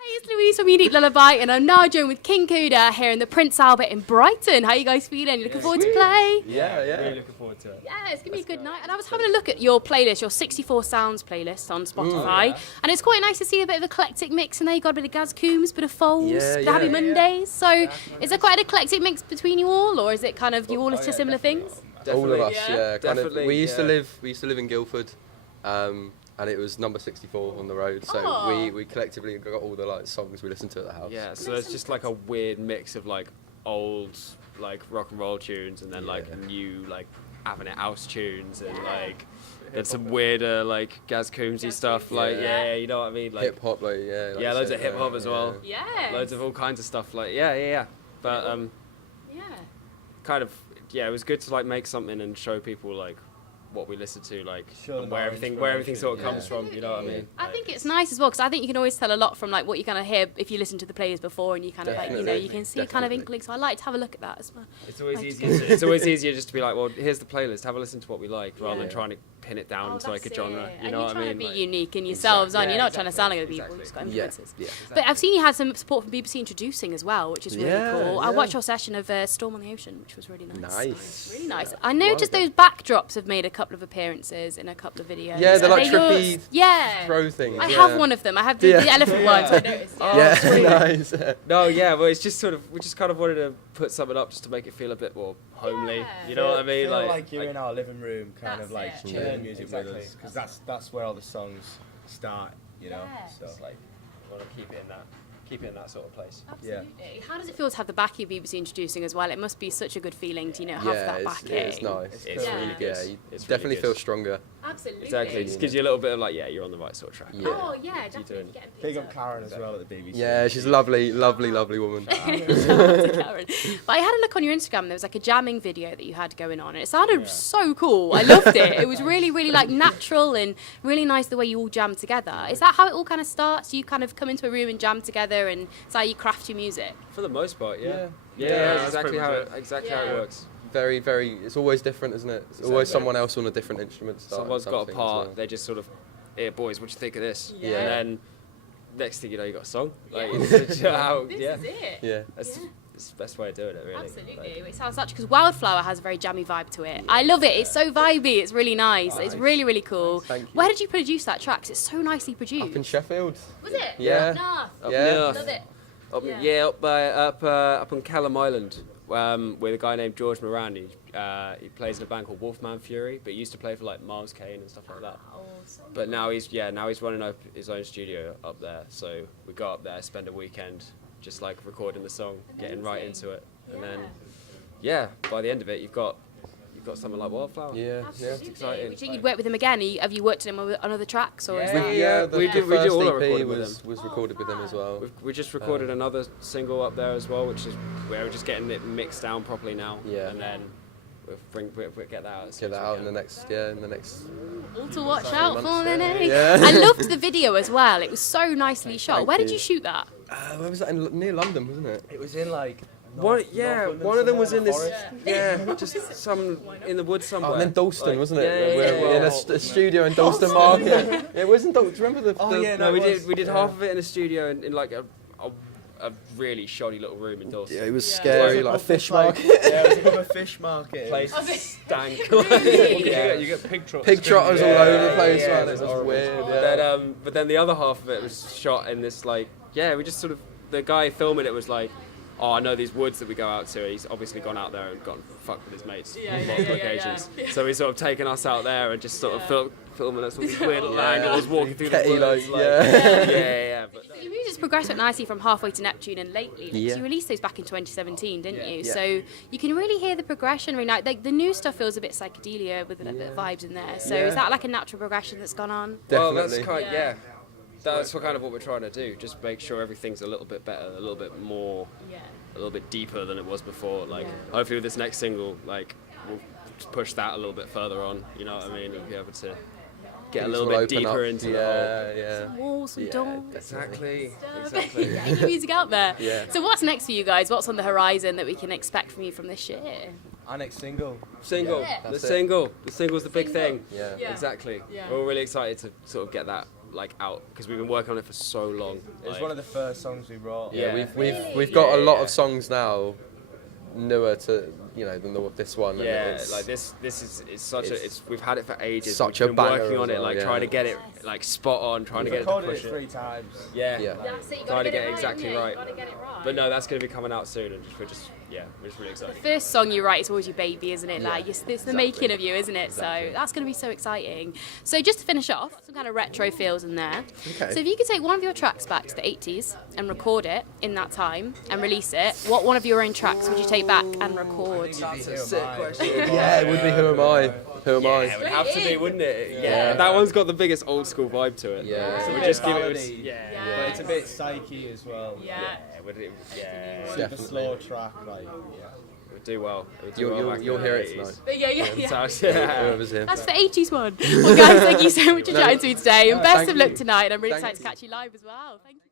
Hey, it's Louise from Unique Lullaby, and I'm now joined with King Kuda here in the Prince Albert in Brighton. How are you guys feeling? You looking forward to play? Yeah. Really looking forward to it. Yeah, it's going to be a good night. And I was having a look at your playlist, your 64 Sounds playlist on Spotify, and it's quite nice to see a bit of eclectic mix in there. You got a bit of Gaz Coombs, bit of Foles, bit of Happy Mondays. So is there quite an eclectic mix between you all, or is it kind of you all into similar things? Definitely. All of us, kind of. Definitely, We used to live in Guildford, and it was number 64 on the road. So we collectively got all the songs we listened to at the house. Yeah, so it's just like a weird mix of like old rock and roll tunes and then new having it house tunes and then some weirder Gaz Coombsy stuff. You know what I mean? Hip hop, loads of hip hop as well. Yeah. Loads of all kinds of stuff. But kind of it was good to make something and show people what we listen to, and where everything sort of comes from. You know what I mean? I think it's nice as well because I think you can always tell a lot from what you kind of hear if you listen to the players before, and you kind of you can see kind of inklings. So I like to have a look at that as well. It's always easier. It's always easier just to be like, well, here's the playlist. Have a listen to what we like, rather than trying to pin it down to a genre. You know what I mean? You're trying to be unique in yourselves, aren't you? You're not trying to sound like other people. You've just got influences. But I've seen you had some support from BBC Introducing as well, which is really cool. I watched your session of Storm on the Ocean, which was really nice. Really nice. I noticed those backdrops have made a couple of appearances in a couple of videos. Yeah, they're like trippy throw things. I have one of them. I have the elephant ones. I noticed. Nice. No, well, it's just we just kind of wanted to put something up just to make it feel a bit more homely. You know what I mean? Feel like you're in our living room, kind of chilling music with us, because that's where all the songs start. You know, so we want to keep it in that sort of place. Absolutely. Yeah. How does it feel to have the backing of BBC Introducing as well? It must be such a good feeling to have that backing. It's nice. It's really good. Yeah, you definitely feel stronger. Absolutely. Exactly. It just gives you a little bit of you're on the right sort of track. Yeah. Oh yeah, definitely. Big up Karen as well at the BBC. Yeah, she's a lovely woman. Shout out to Karen. But I had a look on your Instagram. There was a jamming video that you had going on, and it sounded so cool. I loved it. It was really, really natural and really nice the way you all jammed together. Is that how it all kind of starts? You kind of come into a room and jam together, and it's how you craft your music? For the most part, yeah. That's exactly how it works. Very, very. It's always different, isn't it? It's always someone else on a different instrument. Someone's got a part. They just sort of, hey boys, what do you think of this? Yeah. And then next thing you know, you got a song. This is it. Yeah. That's the best way of doing it, really. Absolutely. It sounds such because Wildflower has a very jammy vibe to it. I love it. It's so vibey. It's really nice. It's really, really cool. Thank you. Where did you produce that track? 'Cause it's so nicely produced. Up in Sheffield. Was it? Yeah. North. Yeah. Love it. Up on Callum Island, with a guy named George Moran. He plays in a band called Wolfman Fury, but he used to play for Miles Kane and stuff like that. But now he's running up his own studio up there. So we go up there, spend a weekend, just recording the song, getting right into it, and then by the end of it, you've got something like Wildflower. Yeah, Absolutely. It's exciting. Do you think you'd work with him again? Have you worked with him on other tracks? Or is that... we did all our recording with him. Was recorded with him as well. We just recorded another single up there as well, which is where we're just getting it mixed down properly now. Yeah. And then we'll get that out. Get that out in the next. All to watch out for then, eh? Yeah. I loved the video as well. It was so nicely shot. Where did you shoot that? Where was that? Near London, wasn't it? It was in one of them was in this, just some in the woods somewhere. And then Dalston, wasn't it? Yeah. In a studio in Dalston Market. It wasn't Dalston. Do you remember the? No, we did half of it in a studio in a really shoddy little room in Dalston. Yeah, it was scary, like a fish market. Yeah, it was a fish market. Place stank. You get pig trotters. Pig trotters all over the place, man. It It was horrible. weird. But then the other half of it was shot in this we just sort of, the guy filming it was like, oh, I know these woods that we go out to. He's obviously gone out there and gone fucked with his mates on multiple occasions. So he's sort of taken us out there and just sort of filming us with these weird little angles, walking through the woods. But Your music's progressed quite nicely from Halfway to Neptune and lately. Yeah. You released those back in 2017, didn't you? Yeah. So you can really hear the progression right now. The new stuff feels a bit psychedelia with a bit of vibes in there. So is that a natural progression that's gone on? Well, Definitely. that's kind of what we're trying to do. Just make sure everything's a little bit better, a little bit more, a little bit deeper than it was before. Hopefully with this next single, we'll push that a little bit further on. You know what I mean? We'll be able to get a little bit deeper into the Some walls, some doors. Exactly. Getting your music out there. Yeah. So what's next for you guys? What's on the horizon that we can expect from you from this year? Our next single. The single's the big thing. Yeah. Exactly. We're all really excited to sort of get that like out because we've been working on it for so long. It was like, one of the first songs we wrote. Yeah, Yeah. we've got a lot Yeah. of songs now newer to than this one. And yeah, it's, like this is it's such a it's we've had it for ages. such we've a been banger working as on it, well, like yeah. trying to get it like spot on, trying to We get it to recorded push it it. 3 times. Yeah, Yeah. That's it. You trying gotta to get get it it exactly right. right. You gotta get it right. But no, that's going to be coming out soon, and we're just really excited. First song you write is always your baby, isn't it? Like it's the exactly. making of you, isn't it? Exactly. So that's going to be so exciting. So just to finish off, some kind of retro feels in there. Okay. So if you could take one of your tracks back to the 80s and record it in that time and release it, what one of your own tracks would you take back and record? That's a sick question. Yeah, it would be Who Am I? Who Am Yeah, it I? would have to be, wouldn't it? Yeah. That one's got the biggest old school vibe to it. Yeah. It's So a we bit just give it. ballady, Yeah. but it's a bit psyche as well. Yeah. Super Definitely. slow track, like It would do well. It would do well back You'll in hear the it 80s. tonight. Yeah. Whoever's here. That's the 80s one. Well, guys, thank you so much for chatting to me today, and best Thank of luck you. tonight. I'm really Thank excited to catch you live as well. Thank you.